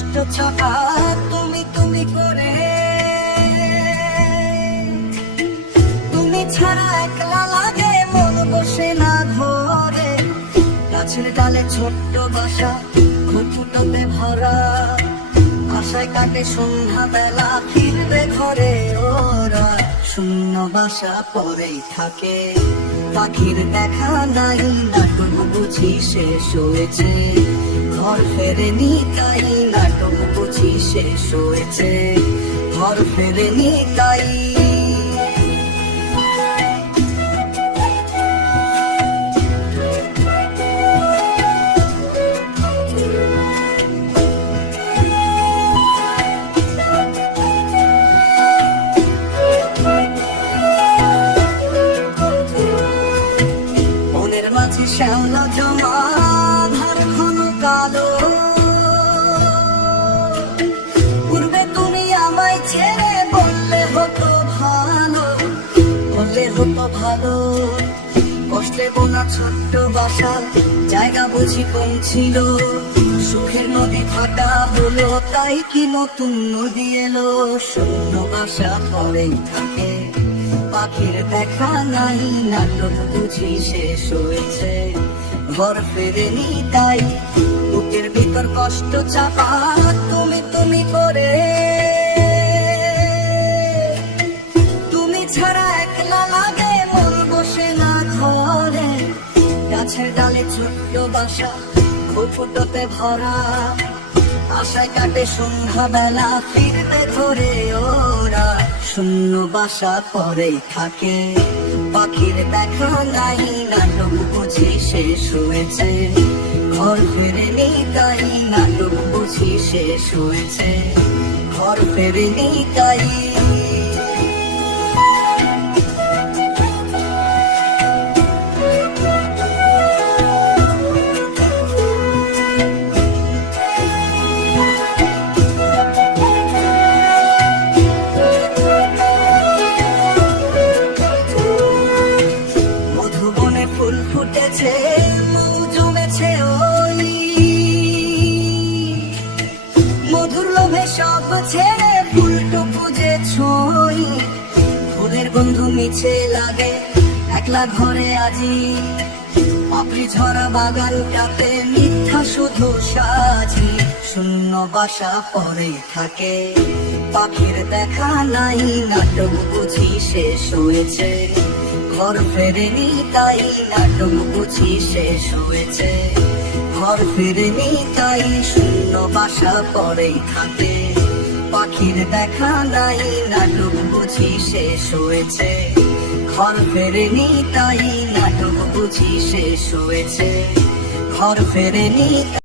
কষ্ট চাপা তুমি তুমি করে, তুমি ছাড়া একলা লাগে মন বসে না ঘরে। গাছের ডালে ছোট্ট বাসা ফুটফুটতে ভরা, আশায় কাটে সন্ধ্যা বেলা ফিরবে ঘরে ওরা। শূন্য বাসা পরেই থাকে, পাখির দেখা নাই, নাটক বুঝি শেষ হয়েছে। ঘর ফেরেনি তাই, নাটক বুঝি শেষ হয়েছে। ঘর ফেরেনি তাই। মাঝে শ্যাওলা জমা ধার ঘন কালো, পূর্বে তুমি আমায় ছেড়ে বললে হতো ভালো, বললে হতো ভালো। কষ্টে বোনা ছোট্ট বাসা জায়গা বুঝি কম ছিল, সুখের নদী ফাটা হলো তাই কি নতুন নদী এলো। শূন্য বাসা পরেই থাকে, পাখির দেখা নাই, নাটক বুঝি শেষ হয়েছে। ঘর ফেরেনি তাই, বুকের ভিতর কষ্ট চাপা তুমি তুমি করে, তুমি ছাড়া একলা লাগে মন বসে না ঘরে। গাছের ডালে ছোট্ট বাসা ফুটফুটতে ভরা, আশায় কাটে সন্ধ্যা বেলা ফিরবে ঘরে ওরা। শূন্য বাসা পরেই থাকে, পাখির দেখা নাই, নাটক বুঝি শেষ হয়েছে। ঘর ফেরেনি তাই, নাটক বুঝি শেষ হয়েছে। ঘর ফেরেনি তাই। ফুল ফুটেছে মৌ জমেছে ওই, মধুর লোভে সব ছেড়ে ফুলটুকু যে ছই। ফুলের বন্ধু মিছে লাগে একলা ঘরে আজি, পাপড়ি ঝরা বাগানটাতে মিথ্যা শুধু সাজি। শূন্য বাসা পরেই থাকে, পাখির দেখা নাই, নাটক বুঝি শেষ হয়েছে। ঘর ফেরেনি তাই, নাটক বুঝি শেষ হয়েছে। ঘর ফেরেনি তাই, শূন্য বাসা পরেই থাকে, পাখির দেখা নাই, নাটক বুঝি শেষ হয়েছে। ঘর ফেরেনি তাই, নাটক বুঝি শেষ হয়েছে। ঘর ফেরেনি।